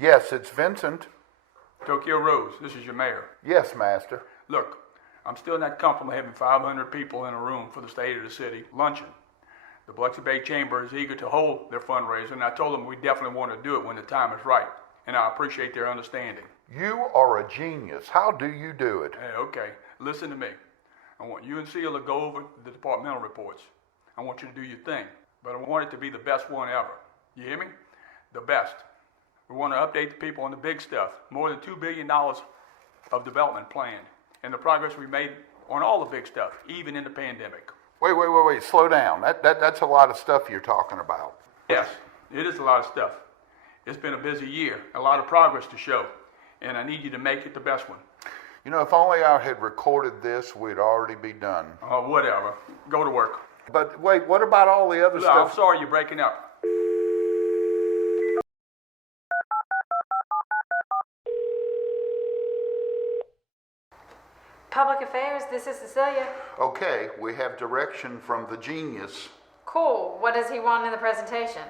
Yes, it's Vincent. Tokyo Rose, this is your mayor. Yes, master. Look, I'm still not comfortable having 500 people in a room for the State of the City luncheon. The Biloxi Bay Chamber is eager to hold their fundraiser, and I told them we definitely want to do it when the time is right, and I appreciate their understanding. You are a genius. How do you do it? Hey, okay, listen to me. I want you and Sheila to go over the departmental reports. I want you to do your thing, but I want it to be the best one ever. You hear me? The best. We want to update the people on the big stuff. More than $2 billion of development planned, and the progress we made on all the big stuff, even in the pandemic. Wait. Slow down. That's a lot of stuff you're talking about. Yes, it is a lot of stuff. It's been a busy year, a lot of progress to show, and I need you to make it the best one. You know, if only I had recorded this, we'd already be done. Oh, whatever. Go to work. But wait, what about all the other Look, stuff? I'm sorry you're breaking up. Public Affairs, this is Cecilia. Okay, we have direction from the genius. Cool. What does he want in the presentation?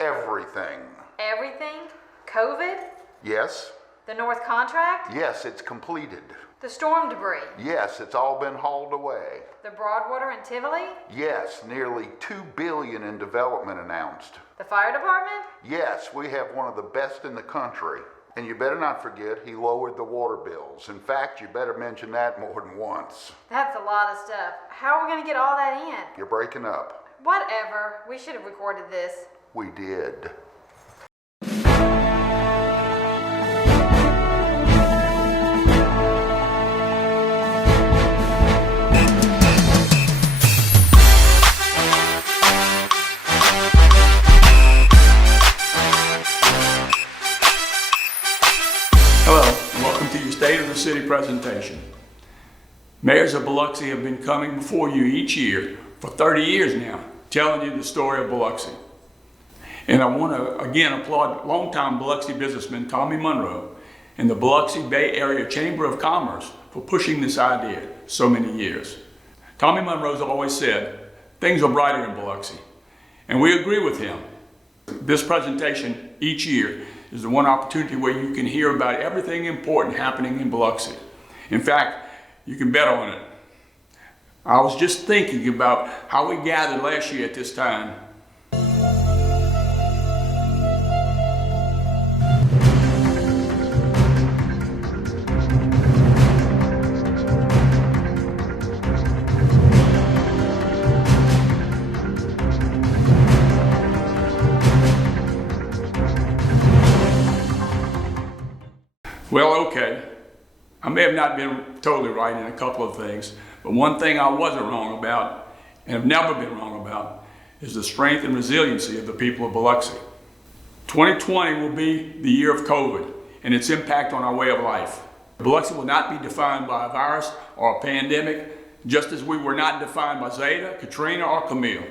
Everything. Everything? COVID? Yes? The North contract? Yes, it's completed. The storm debris? Yes, it's all been hauled away. The Broadwater and Tivoli? Yes, nearly $2 billion in development announced. The fire department? Yes, we have one of the best in the country. And you better not forget, he lowered the water bills. In fact, you better mention that more than once. That's a lot of stuff. How are we going to get all that in? You're breaking up. Whatever. We should have recorded this. We did. Hello, and welcome to your State of the City presentation. Mayors of Biloxi have been coming before you each year for 30 years now, telling you the story of Biloxi. And I want to again applaud longtime Biloxi businessman Tommy Monroe and the Biloxi Bay Area Chamber of Commerce for pushing this idea so many years. Tommy Monroe's always said, things are brighter in Biloxi, and we agree with him. This presentation each year is the one opportunity where you can hear about everything important happening in Biloxi. In fact, you can bet on it. I was just thinking about how we gathered last year at this time. Well, okay, I may have not been totally right in a couple of things, but one thing I wasn't wrong about, and have never been wrong about, is the strength and resiliency of the people of Biloxi. 2020 will be the year of COVID and its impact on our way of life. Biloxi will not be defined by a virus or a pandemic, just as we were not defined by Zeta, Katrina, or Camille,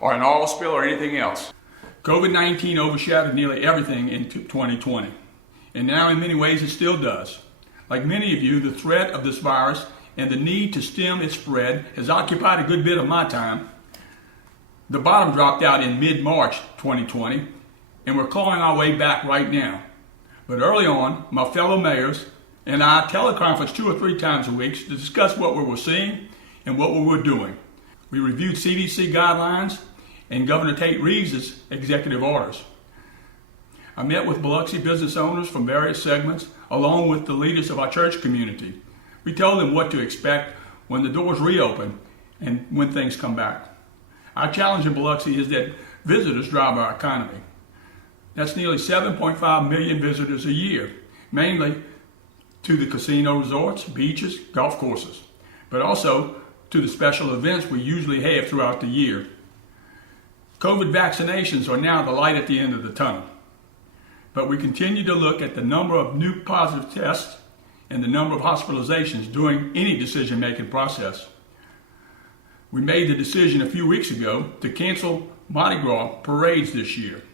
or an oil spill or anything else. COVID-19 overshadowed nearly everything in 2020. And now in many ways it still does. Like many of you, the threat of this virus and the need to stem its spread has occupied a good bit of my time. The bottom dropped out in mid-March 2020, and we're clawing our way back right now. But early on, my fellow mayors and I teleconferenced 2 or 3 times a week to discuss what we were seeing and what we were doing. We reviewed CDC guidelines and Governor Tate Reeves' executive orders. I met with Biloxi business owners from various segments, along with the leaders of our church community. We told them what to expect when the doors reopen and when things come back. Our challenge in Biloxi is that visitors drive our economy. That's nearly 7.5 million visitors a year, mainly to the casino resorts, beaches, golf courses, but also to the special events we usually have throughout the year. COVID vaccinations are now the light at the end of the tunnel. But we continue to look at the number of new positive tests and the number of hospitalizations during any decision-making process. We made the decision a few weeks ago to cancel Mardi Gras parades this year.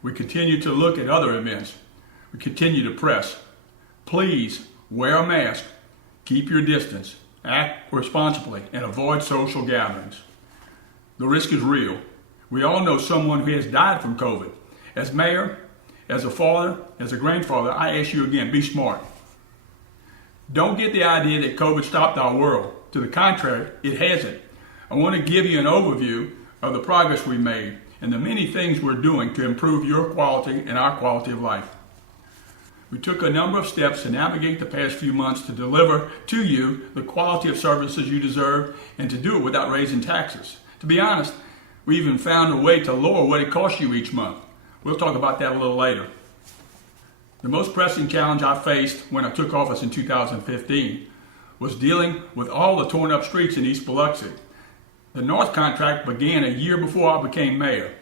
We continue to look at other events. We continue to press. Please wear a mask, keep your distance, act responsibly, and avoid social gatherings. The risk is real. We all know someone who has died from COVID. As mayor, As a father, as a grandfather, I ask you again, be smart. Don't get the idea that COVID stopped our world. To the contrary, it hasn't. I want to give you an overview of the progress we made and the many things we're doing to improve your quality and our quality of life. We took a number of steps to navigate the past few months to deliver to you the quality of services you deserve and to do it without raising taxes. To be honest, we even found a way to lower what it costs you each month. We'll talk about that a little later. The most pressing challenge I faced when I took office in 2015 was dealing with all the torn up streets in East Biloxi. The North contract began a year before I became mayor.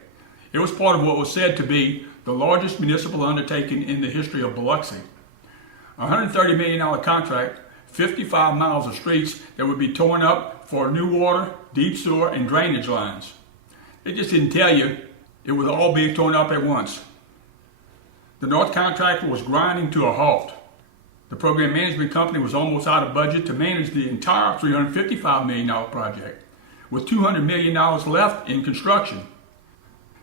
It was part of what was said to be the largest municipal undertaking in the history of Biloxi. A $130 million contract, 55 miles of streets that would be torn up for new water, deep sewer, and drainage lines. They just didn't tell you it would all be torn up at once. The North contractor was grinding to a halt. The program management company was almost out of budget to manage the entire $355 million project, with $200 million left in construction.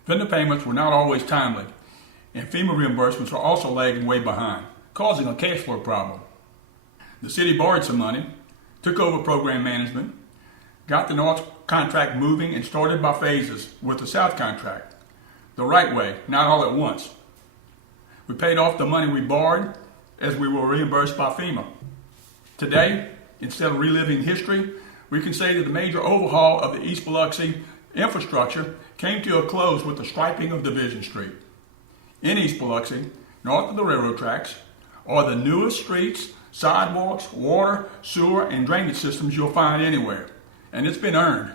Vendor payments were not always timely, and FEMA reimbursements were also lagging way behind, causing a cash flow problem. The city borrowed some money, took over program management, got the North contract moving, and started by phases with the South contract. The right way, not all at once. We paid off the money we borrowed as we were reimbursed by FEMA. Today, instead of reliving history, we can say that the major overhaul of the East Biloxi infrastructure came to a close with the striping of Division Street. In East Biloxi, north of the railroad tracks, are the newest streets, sidewalks, water, sewer, and drainage systems you'll find anywhere, and it's been earned.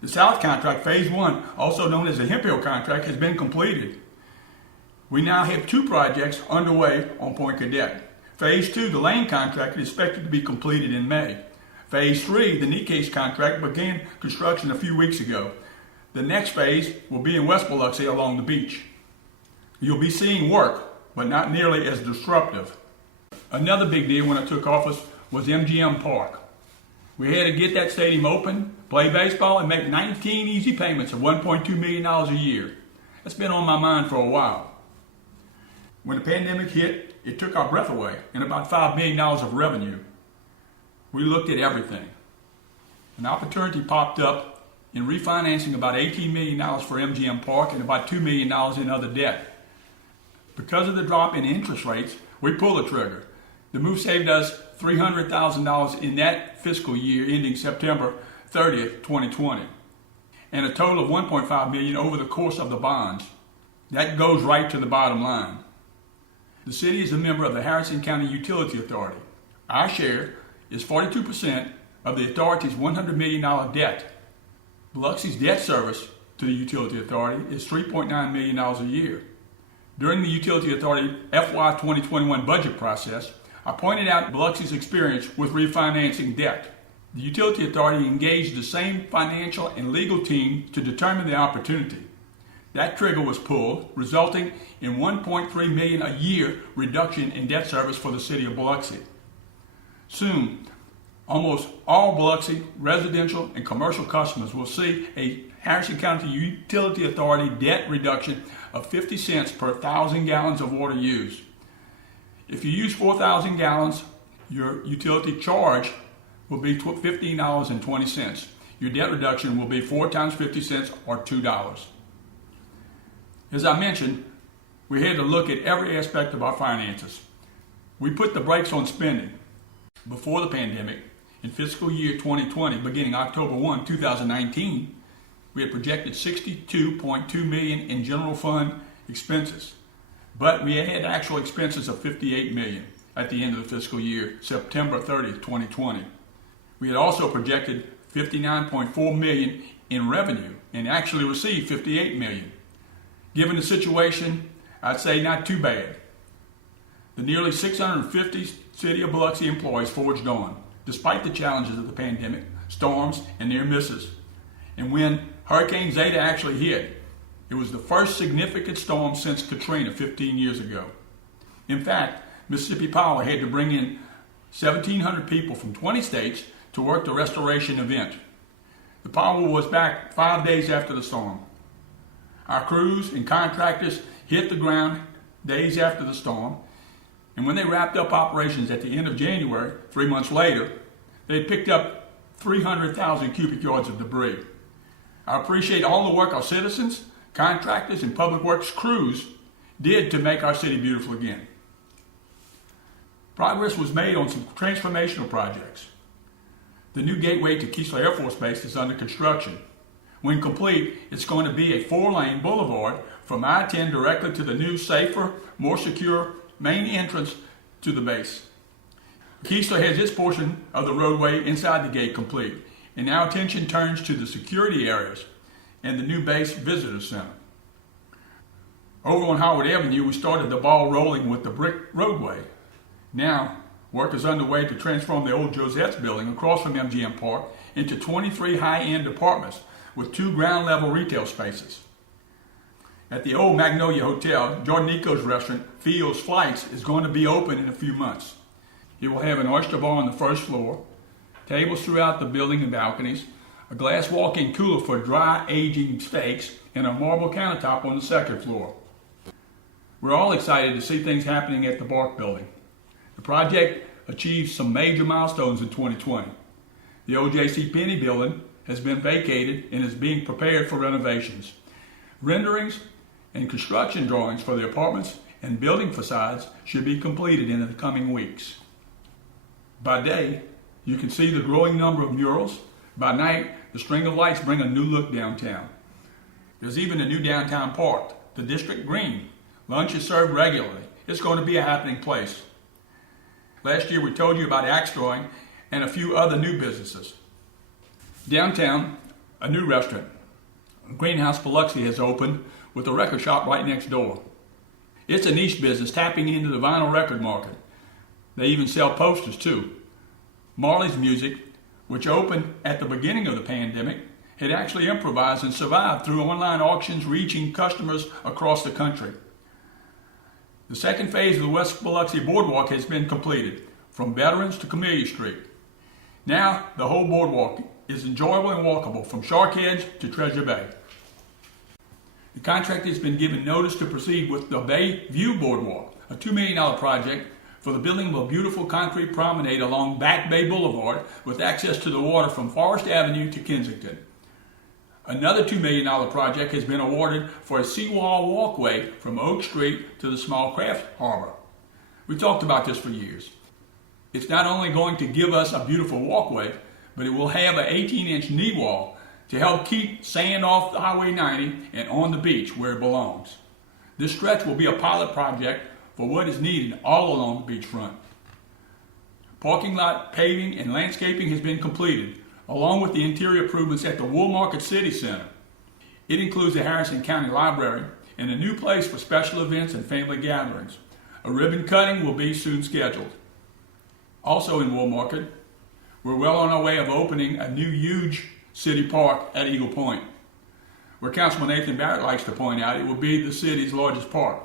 The South contract, Phase 1, also known as the Hemp Hill contract, has been completed. We now have 2 projects underway on Point Cadet. Phase 2, the Lane contract, is expected to be completed in May. Phase 3, the Nikkei's contract, began construction a few weeks ago. The next phase will be in West Biloxi along the beach. You'll be seeing work, but not nearly as disruptive. Another big deal when I took office was MGM Park. We had to get that stadium open, play baseball, and make 19 easy payments of $1.2 million a year. That's been on my mind for a while. When the pandemic hit, it took our breath away and about $5 million of revenue. We looked at everything. An opportunity popped up in refinancing about $18 million for MGM Park and about $2 million in other debt. Because of the drop in interest rates, we pulled the trigger. The move saved us $300,000 in that fiscal year ending September 30th, 2020, and a total of $1.5 million over the course of the bonds. That goes right to the bottom line. The city is a member of the Harrison County Utility Authority. Our share is 42% of the authority's $100 million debt. Biloxi's debt service to the Utility Authority is $3.9 million a year. During the Utility Authority FY 2021 budget process, I pointed out Biloxi's experience with refinancing debt. The Utility Authority engaged the same financial and legal team to determine the opportunity. That trigger was pulled, resulting in $1.3 million a year reduction in debt service for the city of Biloxi. Soon, almost all Biloxi residential and commercial customers will see a Harrison County Utility Authority debt reduction of 50 cents per 1,000 gallons of water used. If you use 4,000 gallons, your utility charge will be $15.20. Your debt reduction will be 4 times 50 cents or $2. As I mentioned, we had to look at every aspect of our finances. We put the brakes on spending. Before the pandemic, in fiscal year 2020, beginning October 1, 2019, we had projected $62.2 million in general fund expenses, but we had actual expenses of $58 million at the end of the fiscal year, September 30, 2020. We had also projected $59.4 million in revenue and actually received $58 million. Given the situation, I'd say not too bad. The nearly 650 City of Biloxi employees forged on, despite the challenges of the pandemic, storms, and near misses. And when Hurricane Zeta actually hit, it was the first significant storm since Katrina 15 years ago. In fact, Mississippi Power had to bring in 1,700 people from 20 states to work the restoration event. The power was back 5 days after the storm. Our crews and contractors hit the ground days after the storm, and when they wrapped up operations at the end of January, 3 months later, they picked up 300,000 cubic yards of debris. I appreciate all the work our citizens, contractors, and public works crews did to make our city beautiful again. Progress was made on some transformational projects. The new gateway to Keesler Air Force Base is under construction. When complete, it's going to be a 4-lane boulevard from I-10 directly to the new, safer, more secure main entrance to the base. Keesler has its portion of the roadway inside the gate complete, and now attention turns to the security areas and the new base visitor center. Over on Howard Avenue, we started the ball rolling with the brick roadway. Now, work is underway to transform the old Josette's building across from MGM Park into 23 high-end apartments with 2 ground-level retail spaces. At the old Magnolia Hotel, Jordan Eco's restaurant, Fields Flights, is going to be open in a few months. It will have an oyster bar on the first floor, tables throughout the building and balconies, a glass walk-in cooler for dry aging steaks, and a marble countertop on the second floor. We're all excited to see things happening at the Bark building. The project achieved some major milestones in 2020. The old JCPenney building has been vacated and is being prepared for renovations. Renderings and construction drawings for the apartments and building facades should be completed in the coming weeks. By day, you can see the growing number of murals. By night, the string of lights bring a new look downtown. There's even a new downtown park, the District Green. Lunch is served regularly. It's going to be a happening place. Last year we told you about axe throwing and a few other new businesses. Downtown, a new restaurant, Greenhouse Biloxi, has opened with a record shop right next door. It's a niche business tapping into the vinyl record market. They even sell posters too. Marley's Music, which opened at the beginning of the pandemic, had actually improvised and survived through online auctions reaching customers across the country. The second phase of the West Biloxi Boardwalk has been completed, from Veterans to Camellia Street. Now, the whole boardwalk is enjoyable and walkable from Shark Edge to Treasure Bay. The contractor has been given notice to proceed with the Bay View Boardwalk, a $2 million project for the building of a beautiful concrete promenade along Back Bay Boulevard with access to the water from Forest Avenue to Kensington. Another $2 million project has been awarded for a seawall walkway from Oak Street to the small craft harbor. We talked about this for years. It's not only going to give us a beautiful walkway, but it will have an 18-inch knee wall to help keep sand off the Highway 90 and on the beach where it belongs. This stretch will be a pilot project for what is needed all along the beachfront. Parking lot paving and landscaping has been completed, along with the interior improvements at the Woolmarket City Center. It includes the Harrison County Library and a new place for special events and family gatherings. A ribbon cutting will be soon scheduled. Also in Woolmarket, we're well on our way of opening a new huge city park at Eagle Point. Where Councilman Nathan Barrett likes to point out, it will be the city's largest park,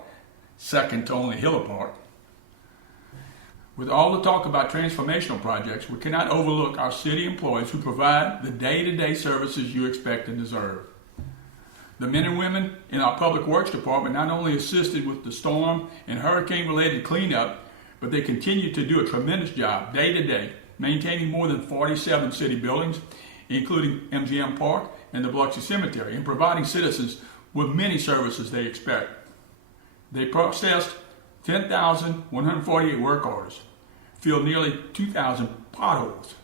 second to only Hiller Park. With all the talk about transformational projects, we cannot overlook our city employees who provide the day-to-day services you expect and deserve. The men and women in our Public Works Department not only assisted with the storm and hurricane-related cleanup, but they continue to do a tremendous job day to day, maintaining more than 47 city buildings, including MGM Park and the Biloxi Cemetery, and providing citizens with many services they expect. They processed 10,148 work orders, filled nearly 2,000 potholes,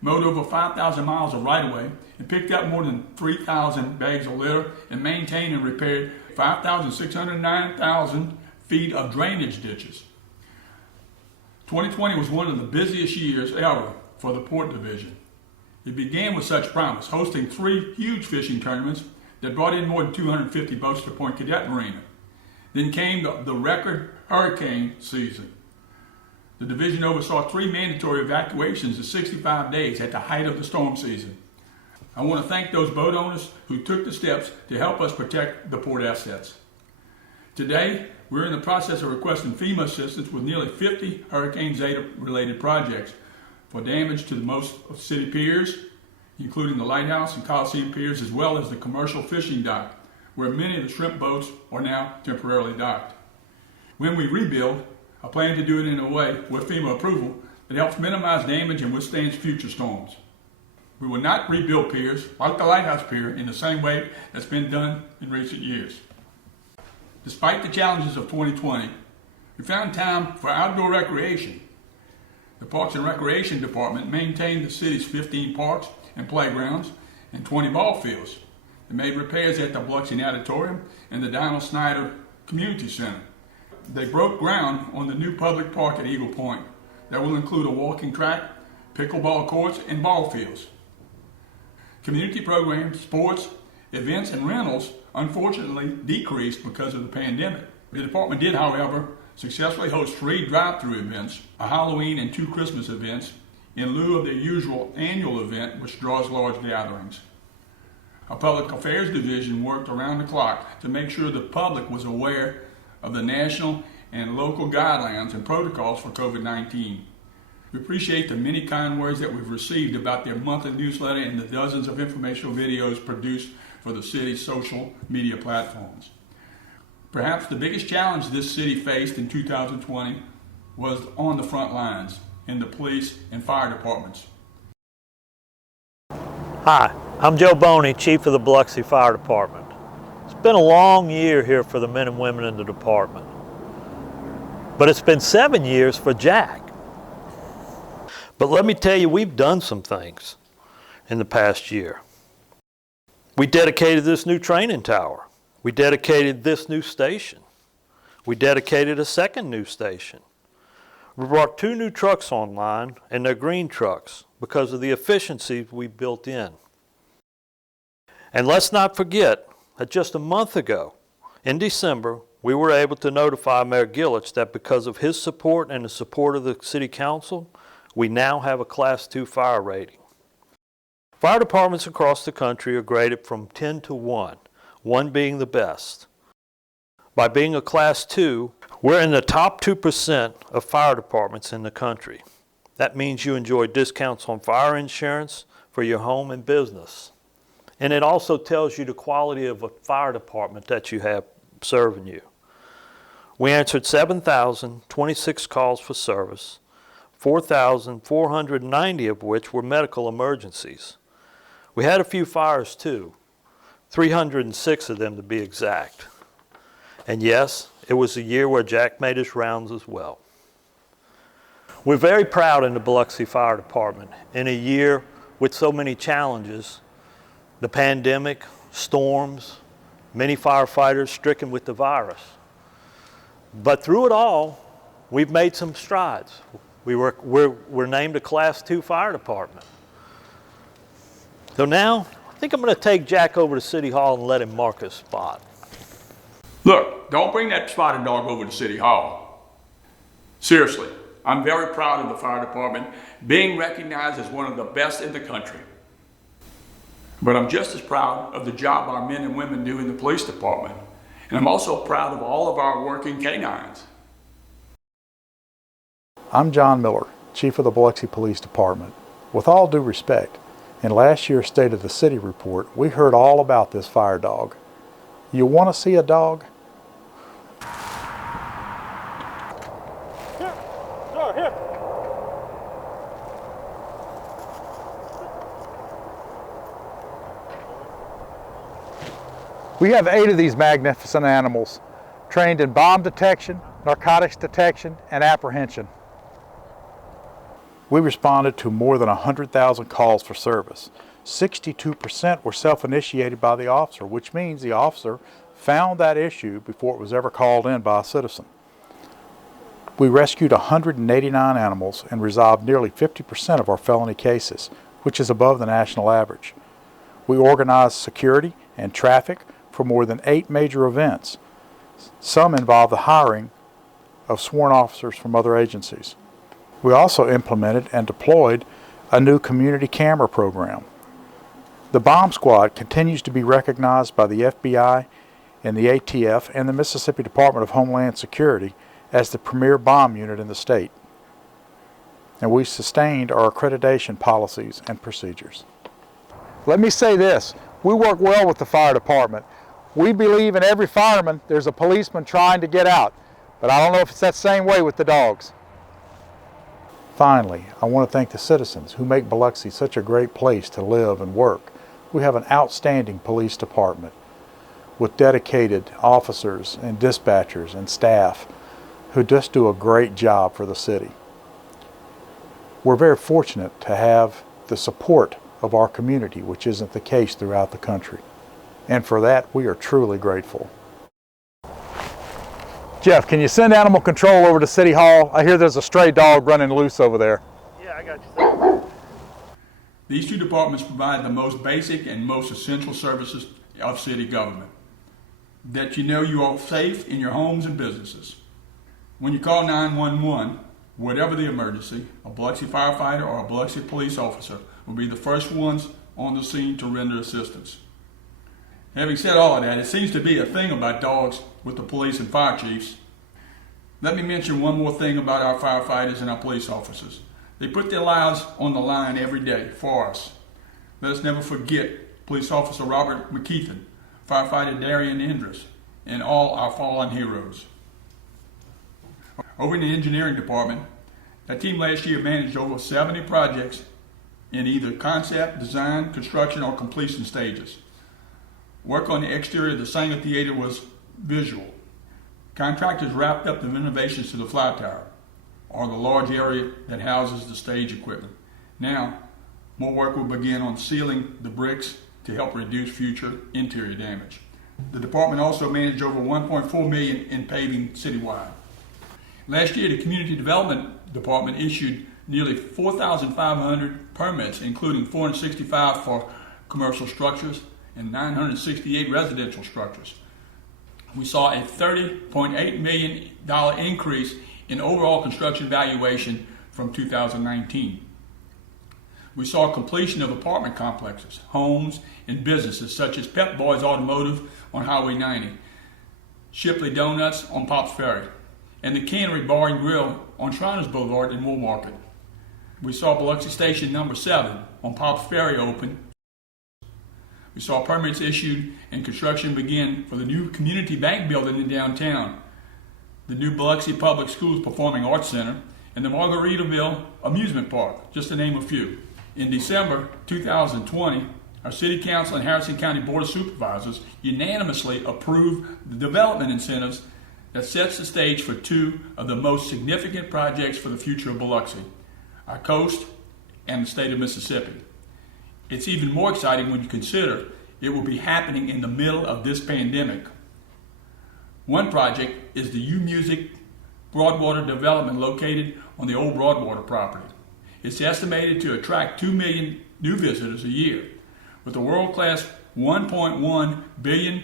mowed over 5,000 miles of right-of-way, and picked up more than 3,000 bags of litter, and maintained and repaired 5,609,000 feet of drainage ditches. 2020 was one of the busiest years ever for the Port Division. It began with such promise, hosting 3 huge fishing tournaments that brought in more than 250 boats to Point Cadet Marina. Then came the record hurricane season. The division oversaw 3 mandatory evacuations in 65 days at the height of the storm season. I want to thank those boat owners who took the steps to help us protect the port assets. Today, we're in the process of requesting FEMA assistance with nearly 50 Hurricane Zeta-related projects for damage to most of city piers, including the Lighthouse and Coliseum piers, as well as the commercial fishing dock, where many of the shrimp boats are now temporarily docked. When we rebuild, I plan to do it in a way, with FEMA approval, that helps minimize damage and withstands future storms. We will not rebuild piers, like the Lighthouse Pier, in the same way that's been done in recent years. Despite the challenges of 2020, we found time for outdoor recreation. The Parks and Recreation Department maintained the city's 15 parks and playgrounds and 20 ball fields. They made repairs at the Biloxi Auditorium and the Donald Snyder Community Center. They broke ground on the new public park at Eagle Point that will include a walking track, pickleball courts, and ball fields. Community programs, sports, events, and rentals unfortunately decreased because of the pandemic. The department did, however, successfully host 3 drive-through events, a Halloween and 2 Christmas events, in lieu of their usual annual event, which draws large gatherings. Our Public Affairs Division worked around the clock to make sure the public was aware of the national and local guidelines and protocols for COVID-19. We appreciate the many kind words that we've received about their monthly newsletter and the dozens of informational videos produced for the city's social media platforms. Perhaps the biggest challenge this city faced in 2020 was on the front lines, in the police and fire departments. Hi, I'm Joe Boney, Chief of the Biloxi Fire Department. It's been a long year here for the men and women in the department, but it's been 7 years for Jack. But let me tell you, we've done some things in the past year. We dedicated this new training tower. We dedicated this new station. We dedicated a second new station. We brought 2 new trucks online, and they're green trucks because of the efficiency we built in. And let's not forget that just a month ago, in December, we were able to notify Mayor Gillich that because of his support and the support of the City Council, we now have a Class 2 fire rating. Fire departments across the country are graded from 10 to 1, 1 being the best. By being a Class 2, we're in the top 2% of fire departments in the country. That means you enjoy discounts on fire insurance for your home and business. And it also tells you the quality of a fire department that you have serving you. We answered 7,026 calls for service, 4,490 of which were medical emergencies. We had a few fires too, 306 of them to be exact. And yes, it was a year where Jack made his rounds as well. We're very proud in the Biloxi Fire Department in a year with so many challenges, the pandemic, storms, many firefighters stricken with the virus. But through it all, we've made some strides. We're named a Class 2 fire department. So now, I think I'm going to take Jack over to City Hall and let him mark his spot. Look, don't bring that spotted dog over to City Hall. Seriously, I'm very proud of the fire department being recognized as one of the best in the country. But I'm just as proud of the job our men and women do in the police department. And I'm also proud of all of our working canines. I'm John Miller, Chief of the Biloxi Police Department. With all due respect, in last year's State of the City report, we heard all about this fire dog. You want to see a dog? Here. We have 8 of these magnificent animals trained in bomb detection, narcotics detection, and apprehension. We responded to more than 100,000 calls for service. 62% were self-initiated by the officer, which means the officer found that issue before it was ever called in by a citizen. We rescued 189 animals and resolved nearly 50% of our felony cases, which is above the national average. We organized security and traffic for more than 8 major events. Some involved the hiring of sworn officers from other agencies. We also implemented and deployed a new community camera program. The Bomb Squad continues to be recognized by the FBI and the ATF and the Mississippi Department of Homeland Security as the premier bomb unit in the state. And we sustained our accreditation policies and procedures. Let me say this, we work well with the fire department. We believe in every fireman, there's a policeman trying to get out, but I don't know if it's that same way with the dogs. Finally, I want to thank the citizens who make Biloxi such a great place to live and work. We have an outstanding police department with dedicated officers and dispatchers and staff who just do a great job for the city. We're very fortunate to have the support of our community, which isn't the case throughout the country. And for that, we are truly grateful. Jeff, can you send animal control over to City Hall? I hear there's a stray dog running loose over there. Yeah, I got you. These two departments provide the most basic and most essential services of city government. That you know you are safe in your homes and businesses. When you call 911, whatever the emergency, a Biloxi firefighter or a Biloxi police officer will be the first ones on the scene to render assistance. Having said all of that, it seems to be a thing about dogs with the police and fire chiefs. Let me mention one more thing about our firefighters and our police officers. They put their lives on the line every day for us. Let us never forget Police Officer Robert McKeithen, Firefighter Darian Indris, and all our fallen heroes. Over in the engineering department, that team last year managed over 70 projects in either concept, design, construction, or completion stages. Work on the exterior of the Sanger Theater was visual. Contractors wrapped up the renovations to the fly tower, or the large area that houses the stage equipment. Now, more work will begin on sealing the bricks to help reduce future interior damage. The department also managed over $1.4 million in paving citywide. Last year, the Community Development Department issued nearly 4,500 permits, including 465 for commercial structures and 968 residential structures. We saw a $30.8 million increase in overall construction valuation from 2019. We saw completion of apartment complexes, homes, and businesses such as Pep Boys Automotive on Highway 90, Shipley Donuts on Pops Ferry, and the Cannery Bar and Grill on Shriners Boulevard in Wool Market. We saw Biloxi Station number 7 on Pops Ferry open. We saw permits issued and construction begin for the new community bank building in downtown, the new Biloxi Public Schools Performing Arts Center, and the Margaritaville Amusement Park, just to name a few. In December 2020, our City Council and Harrison County Board of Supervisors unanimously approved the development incentives that sets the stage for two of the most significant projects for the future of Biloxi, our coast and the state of Mississippi. It's even more exciting when you consider it will be happening in the middle of this pandemic. One project is the U-Music Broadwater development located on the old Broadwater property. It's estimated to attract 2 million new visitors a year, with a world-class $1.1 billion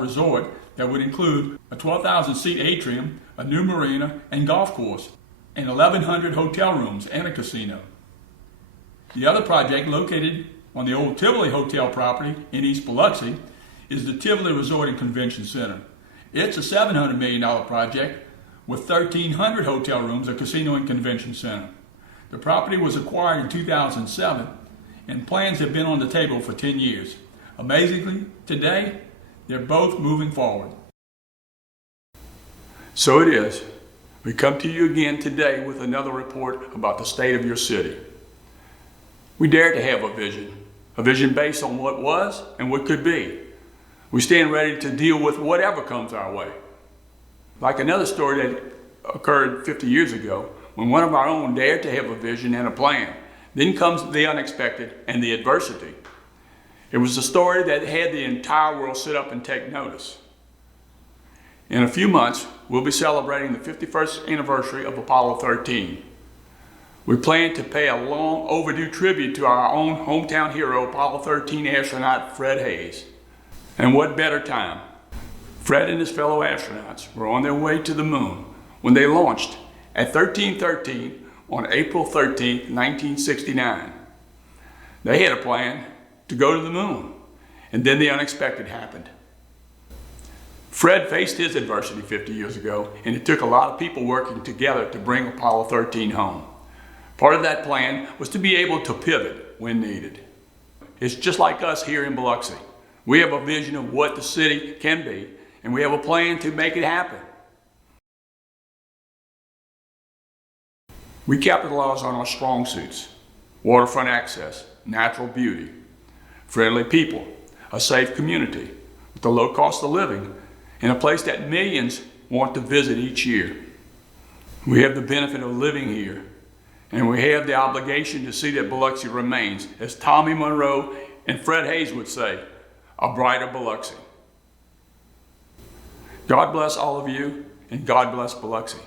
resort that would include a 12,000-seat atrium, a new marina and golf course, and 1,100 hotel rooms and a casino. The other project, located on the old Tivoli Hotel property in East Biloxi, is the Tivoli Resort and Convention Center. It's a $700 million project with 1,300 hotel rooms, a casino and convention center. The property was acquired in 2007, and plans have been on the table for 10 years. Amazingly, today, they're both moving forward. So it is. We come to you again today with another report about the state of your city. We dare to have a vision based on what was and what could be. We stand ready to deal with whatever comes our way. Like another story that occurred 50 years ago, when one of our own dared to have a vision and a plan. Then comes the unexpected and the adversity. It was a story that had the entire world sit up and take notice. In a few months, we'll be celebrating the 51st anniversary of Apollo 13. We plan to pay a long overdue tribute to our own hometown hero, Apollo 13 astronaut Fred Hayes. And what better time? Fred and his fellow astronauts were on their way to the moon when they launched at 1313 on April 13, 1969. They had a plan to go to the moon, and then the unexpected happened. Fred faced his adversity 50 years ago, and it took a lot of people working together to bring Apollo 13 home. Part of that plan was to be able to pivot when needed. It's just like us here in Biloxi. We have a vision of what the city can be, and we have a plan to make it happen. We capitalize on our strong suits: waterfront access, natural beauty, friendly people, a safe community with a low cost of living, and a place that millions want to visit each year. We have the benefit of living here, and we have the obligation to see that Biloxi remains, as Tommy Monroe and Fred Hayes would say, a brighter Biloxi. God bless all of you, and God bless Biloxi.